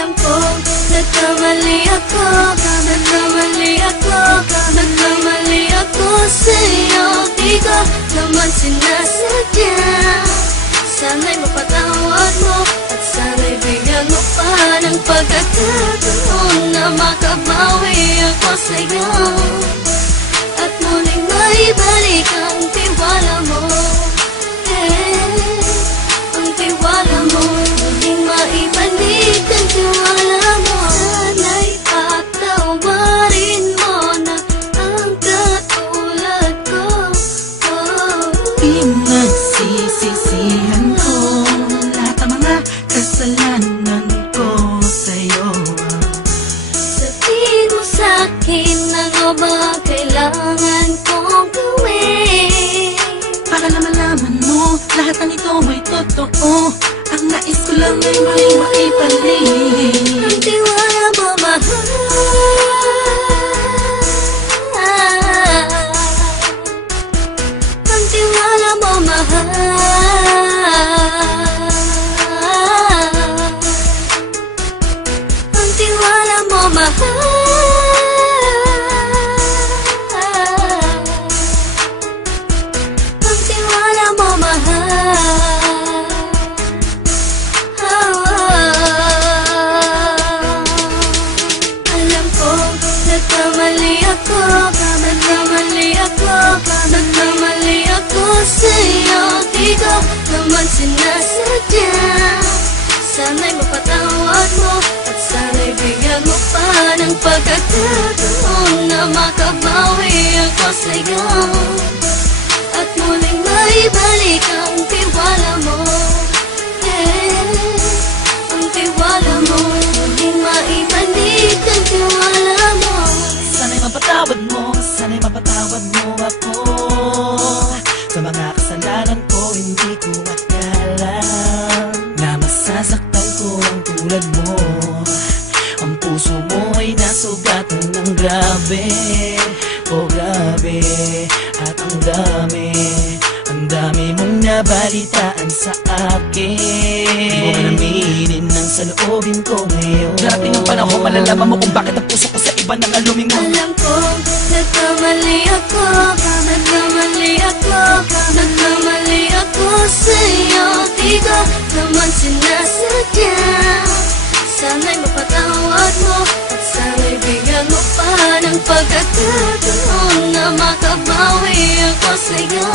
Alam ko, nagkamali ako, nagkamali ako, nagkamali ako sa'yo. Di ko naman sinasadya. Sana'y mapatawad mo at sana'y bigyan mo pa ng pagkakataon na makabawi ako sa'yo at muling maibalik ang tiwala mo. Ang tiwala mo, muling maibalik ang tiwala mo. Sana'y patawarin mo na ang katulad ko. Pinagsisisihan ko lahat ng mga kasalanan ko sa'yo. Sabihin mo sa'kin ano ba kailangan kong gawin Para naman malaman mo lahat ng ito ay totoo. Ang nais ko lang ay may maibalik ang tiwala mo, mahal. Ang tiwala mo, mahal. Ang tiwala mo, mahal. Ang tiwala mo, mahal. Alam ko, nagkamali ako, nagkamali ako, nagkamali ako sa'yo. Di ko naman sinasadya. Sana'y mapatawad mo at sana'y bigyan mo pa ng pagkakataon na makabawi ako sa'yo at muling maibalik ang tiwala mo. Ang tiwala mo, muling maibalik ang tiwala mo. Sana'y mapatawad mo, sana'y mapatawad mo ako sa mga kasalanan ko. Hindi ko akala na masasaktan ko ang tulad mo. Ang puso mo ay nasugatan ng grabe, oh grabe. At ang dami mong nabalitaan sa akin. Di mo man aminin ang saloobin ko ngayon. Darating ang panahon, malalaman mo kung bakit ang puso ko sa iba nang alumingon. Alam ko, nagkamali ako, nagkamali ako, nagkamali ako sa'yo. Di ko naman sinasadya. Sana'y mapatawad mo at sana'y bigyan mo pa ng pagkakataon na makabawi ako sa'yo